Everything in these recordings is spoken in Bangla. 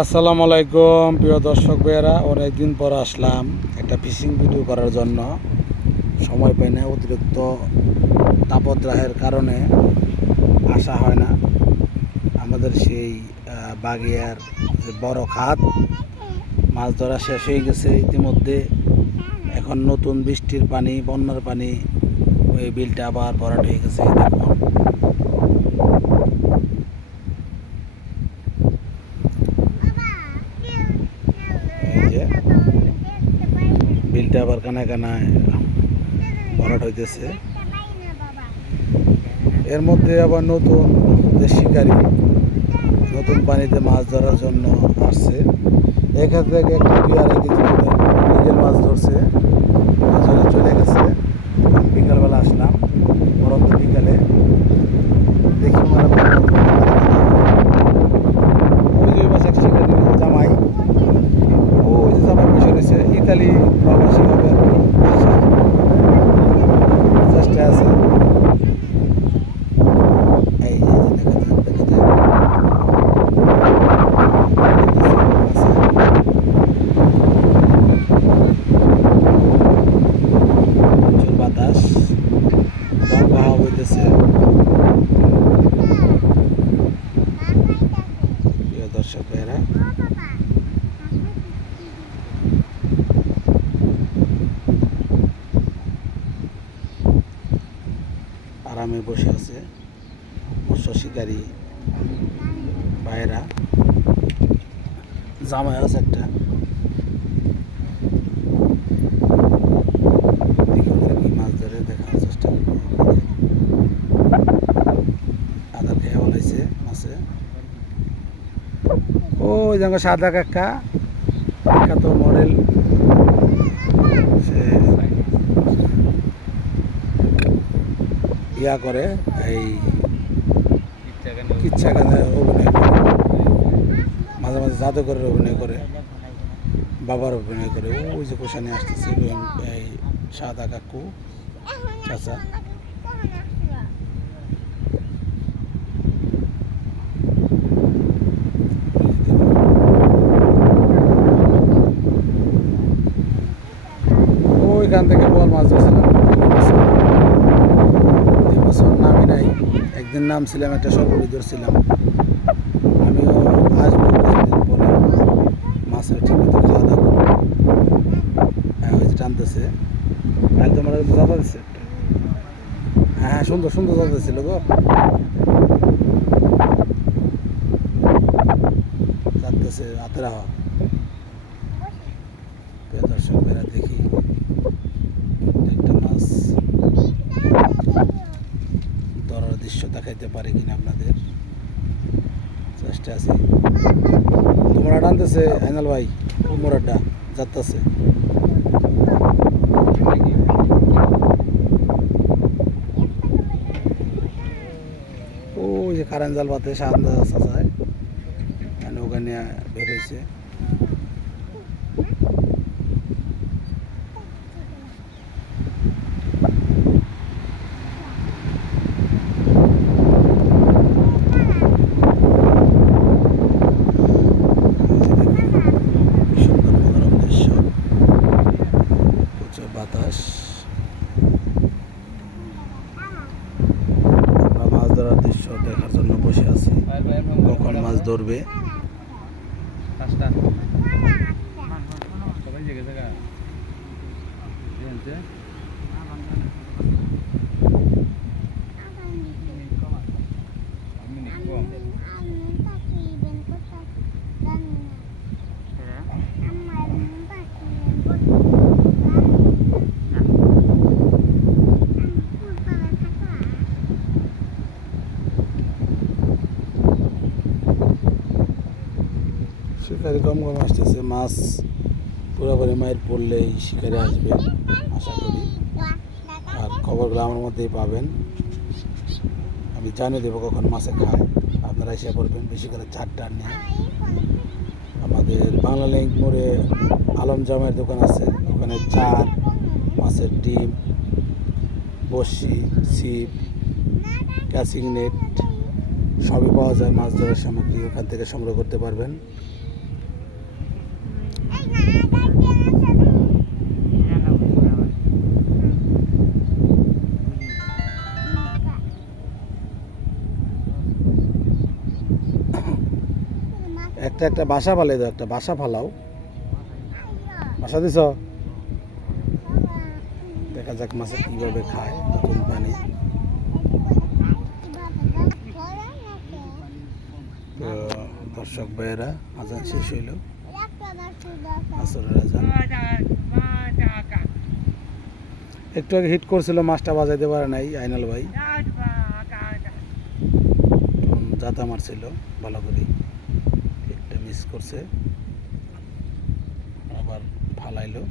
আসসালামু আলাইকুম প্রিয় দর্শক ভাইয়েরা, অনেকদিন পর আসলাম একটা ফিশিং ভিডিও করার জন্য। সময় পাই না, অতিরিক্ত তাপদ্রাহের কারণে আসা হয় না। আমাদের সেই বাগিয়ার যে বড় খাত, মাছ ধরা শেষ হয়ে গেছে ইতিমধ্যে। এখন নতুন বৃষ্টির পানি, বন্যার পানি, ওই বিলটা আবার ভরাট হয়ে গেছে। দেখুন, এই যে বিলটা আবার কানায় কানায় ভরাট হইতেছে। এর মধ্যে আবার নতুন যে শিকারি নতুন পানিতে মাছ ধরার জন্য আসছে। এখান থেকে একটা 2-2.5 কেজি নিজের মাছ ধরছে, মাছ ধরে চলে গেছে। বিকালবেলা আসলাম, পরন্ত বিকালে। দেখি মনে ওই যে মাছ এক শিকারি জামাই, ওই যে জামাই বসে রয়েছে, ইতালি প্রবাসী হবে আর কি, আশা চেষ্টা আছে। এই যে দেখা যায় প্রচুর বাতাস, দমকা হাওয়া বইতেছে। প্রিয় দর্শক ভাইয়েরা, আরামে বসে আছে মৎস্য শিকারী ভাইয়েরা। জামাই আছে একটা, দেখি ওরা কি মাছ ধরে দেখার চেষ্টা করবো। আদার খেয়ে বলাইছে মাছে। ওই যে সাদা কাকা, বিখ্যাত মডেল, সে ইয়া করে, এই কিচ্ছা গানে অভিনয় করে, মাঝে মাঝে জাদুঘরের অভিনয় করে, বাবার অভিনয় করে। ওই যে কোষানে আসতেছে এই সাদা কাকু চাচা। ওইখান থেকে বল মাছ ধরছিলাম এবছর, নামি নাই। একদিন নামছিলাম, একটা সরপুরি ধরছিলাম। আমিও আসবো কিছুদিন পরে, মাছের ঠিক মতো খাওয়া দাওয়া করবো। ওই যে টানতেছে, কাল তোমার জাতা দিচ্ছে একটা। হ্যাঁ হ্যাঁ, সুন্দর সুন্দর জাতা ছিল গো, যাচ্ছে হাতের হাওয়া। প্রিয় দর্শক ভাইরা, দেখি একটা মাছ ধরার দৃশ্য দেখাইতে পারি কিনা আপনাদের, চেষ্টা আছে। তোমরা টানতেছে আইনাল ভাই, কুমড়াটা যাচ্ছে। ওই যে কারেন্ট জাল পাতে সান্দা চাচায় নৌকা নিয়ে বের হয়েছে। সুন্দর মনোরম দৃশ্য, প্রচুর বাতাস। আমরা মাছ ধরার দৃশ্য দেখার জন্য বসে আছি, কখন মাছ ধরবে। শিকারি কম কম আসতেছে, মাছ পুরোপুরি মায়ের পড়লেই শিকারি আসবে আশা করি। আর খবরগুলো আমার মধ্যেই পাবেন, আমি জানিয়ে দেবো কখন মাছে খায়। আপনারা এসে পড়বেন বেশি করে চারটা নিয়ে। আমাদের বাংলা লিঙ্ক মোড়ে আলম জামাইয়ের দোকান আছে, ওখানে চার, মাছের ডিম, বড়শি, ছিপ, ক্যাচিং নেট সবই পাওয়া যায়। মাছ ধরার সামগ্রী ওখান থেকে সংগ্রহ করতে পারবেন। একটা একটা বাসা ফালাই দাও, একটা বাসা ফালাও। বাসা দিছ? দেখা যাক মাছে কিভাবে খায় নতুন পানি। তো দর্শক ভাইয়েরা, আজান শেষ হইল, আসরের আজান। একটু আগে হিট করছিল, মাছটা বাজাইতে পারে নাই আইনাল ভাই, জাতা মারছিল ভালো করে, একটা মিস করছে, আবার ফালাইলো।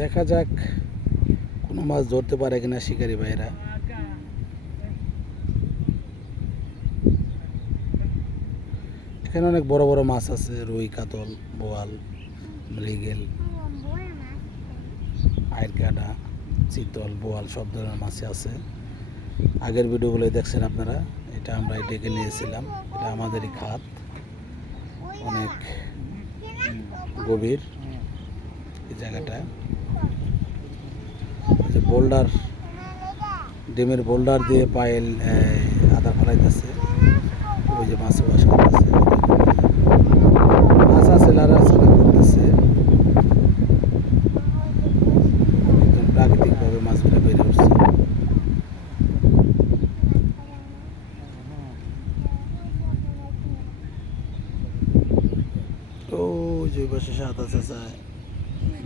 দেখা যাক কোনো মাছ ধরতে পারে কিনা শিকারী ভাইরা। এখানে অনেক বড় বড় মাছ আছে, রুই, কাতল, বোয়াল, মৃগেল, আইরকাটা, চিতল, বোয়াল সব ধরনের মাছই আছে। আগের ভিডিওগুলো দেখছেন আপনারা। এটা আমরা ডেকে নিয়েছিলাম, এটা আমাদেরই খাত, অনেক গভীর এই জায়গাটা। যে বোল্ডার, ডিমের বোল্ডার দিয়ে পায়েল আদা ফেলাইতেছে, ওই যে মাছ ওয়াশ করতেছে, মাছ আছে লাড়াচাড়া করতেছে, একদম প্রাকৃতিকভাবে মাছগুলো বেড়ে উঠছে। তো যে পাশে সাদা চাচায়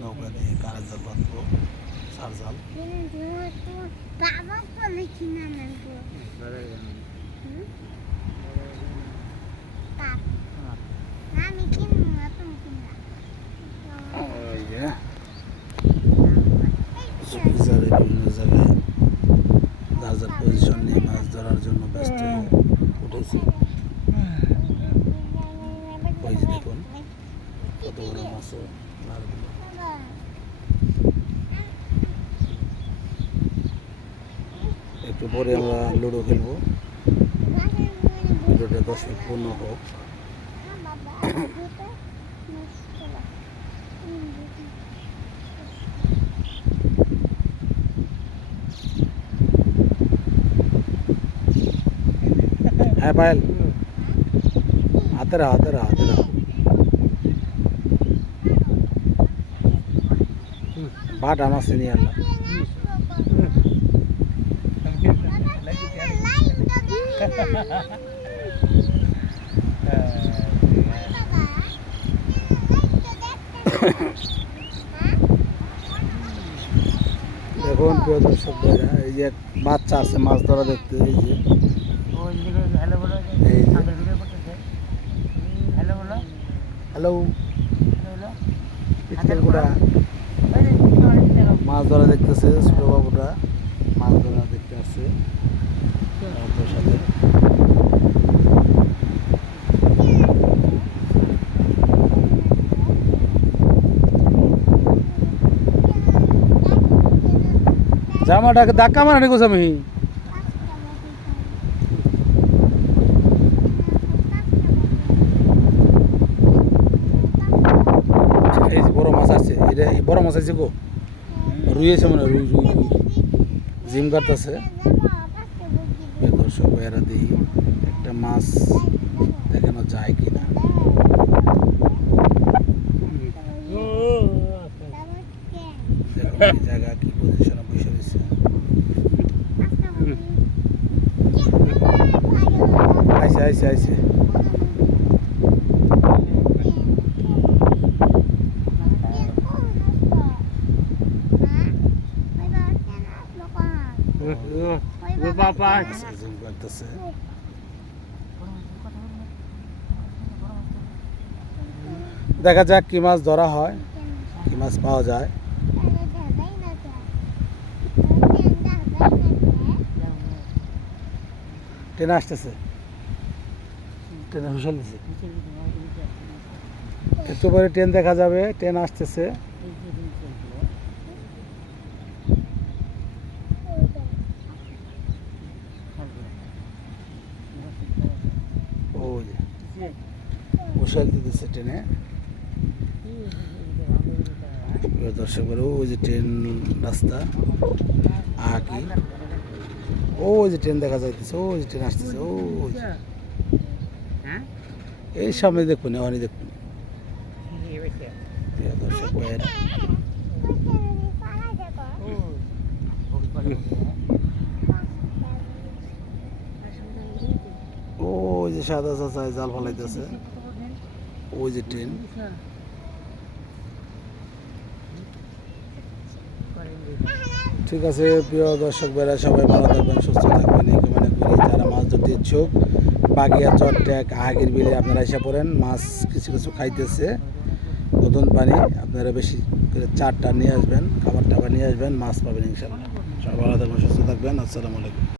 নৌকা দিয়ে কারা জাল বাঁধবো, সার জাল। বিভিন্ন জায়গায় যার যার পজিশন নিয়ে মাছ ধরার জন্য ব্যস্ত হয়ে উঠেছে। ওই যে দেখুন কত বড় মাছ, একটু পরে আমরা লুডো খেলবো, লুডোটা 10 মিনিট পূর্ণ হোক। হ্যাঁ পায়েল, হাতে রাখ, হাতে রাখ, হাতে রাখ। বাট আমার চিনি আল্লাহ। দেখুন প্রিয় দর্শক ভাইরা, এই যে বাচ্চা আছে মাছ ধরা দেখতে, এই যে হ্যালো পিচকালগুড়া মাছ ধরা দেখতেছে, ছোট বাবুরা মাছ ধরা দেখতে আসছে ওর সাথে। জামাটাকে ধাক্কা মারানি গোসামি, এই যে বড় মাছ আছে, এটা বড় মাছ আছে গো, রুই আছে মানে, রুই রুই রুই জিম কাটতেছে। দর্শক ভাইয়েরা দিই একটা মাছ দেখানো যায় কিনা। দেখুন এই জায়গা কি পজিশনে বসে রয়েছে। আইসে আইসে আইসে দেখা যাক কি মাছ ধরা হয়, কি মাছ পাওয়া যায়। ট্রেন আসতেছে, ট্রেনে হুঁশাল দিছে, একটু পরে ট্রেন দেখা যাবে, ট্রেন আসতেছে। হুঁশাল দিতেছে ট্রেনে। দর্শক ওই যে ট্রেন রাস্তা আকি, ওই যে ট্রেন দেখা যাইতেছে, ওই যে ট্রেন আসতেছে, ওই হ্যাঁ এই সামনে দেখুন, এখনই দেখুন। এই বেশি প্রিয় দর্শক ভাইয়েরা, ও ভোগ করে ওই যে সাদা চাচায় জাল ফালাইতেছে, ওই যে ট্রেন। ঠিক আছে প্রিয় দর্শক ভাইরা, সবাই ভালো থাকবেন, সুস্থ থাকবেন, এই কামনা করি। যারা মাছ ধরতে ইচ্ছুক, বাগিয়া চট্ট্যাক আগের বিলে আপনারা এসে পড়েন। মাছ কিছু কিছু খাইতেছে, নতুন পানি। আপনারা বেশি করে চারটা নিয়ে আসবেন, খাবার টাবার নিয়ে আসবেন, মাছ পাবেন ইনশাল্লাহ। সবাই ভালো থাকবেন, সুস্থ থাকবেন। আসসালামু আলাইকুম।